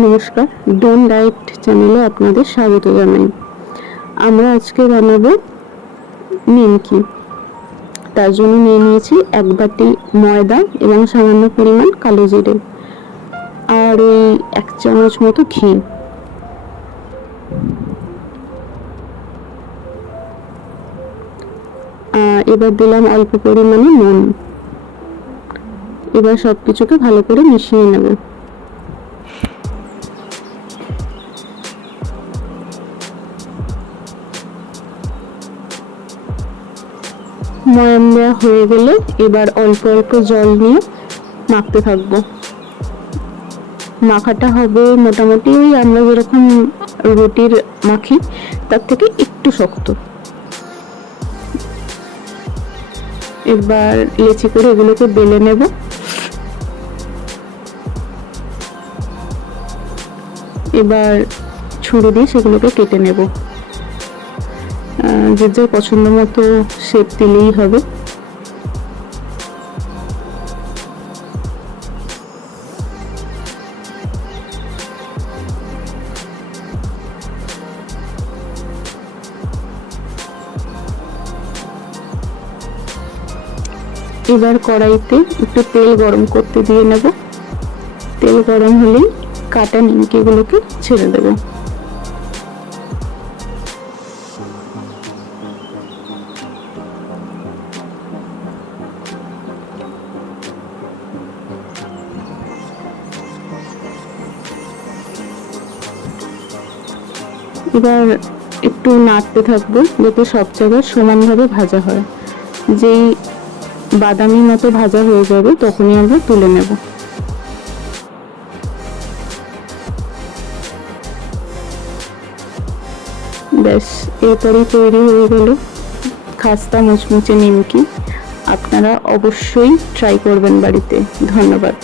নমস্কার, ডোন ডায়েট চ্যানেলে আপনাদের স্বাগত জানাই। আমরা আজকে বানাবো নিমকি। তার জন্য নিয়ে নিয়েছি 1 বাটি ময়দা এবং সামান্য পরিমাণ কালো জিরে আর ওই 1 চামচ মতো ঘি। এবার দিলাম অল্প পরিমাণে নুন। এবার সবকিছুকে ভালো করে মিশিয়ে নেব। ময়াম দেওয়া হয়ে গেলে এবার অল্প অল্প জল নিয়ে মাখতে থাকবো। মাখাটা হবে মোটামুটি ওই আমরা যেরকম রুটির মাখি তার থেকে একটু শক্ত। এবার লেচি করে এগুলোকে বেলে নেব। এবার ছুরি দিয়ে সেগুলোকে কেটে নেব। যে যার পছন্দ মতো শেপ দিলেই হবে। এবার কড়াইতে একটু তেল গরম করতে দিয়ে নেব। তেল গরম হলেই কাটা নিমকিগুলোকে ছেড়ে দেব। এবার একটু নাড়তে থাকবো যাতে সব জায়গায় সমানভাবে ভাজা হয়। যেই বাদামি মতো ভাজা হয়ে যাবে তখনই আমরা তুলে নেব। ব্যাস, এরপরই তৈরি হয়ে গেল খাস্তা মুচমুচে নিমকি। আপনারা অবশ্যই ট্রাই করবেন বাড়িতে। ধন্যবাদ।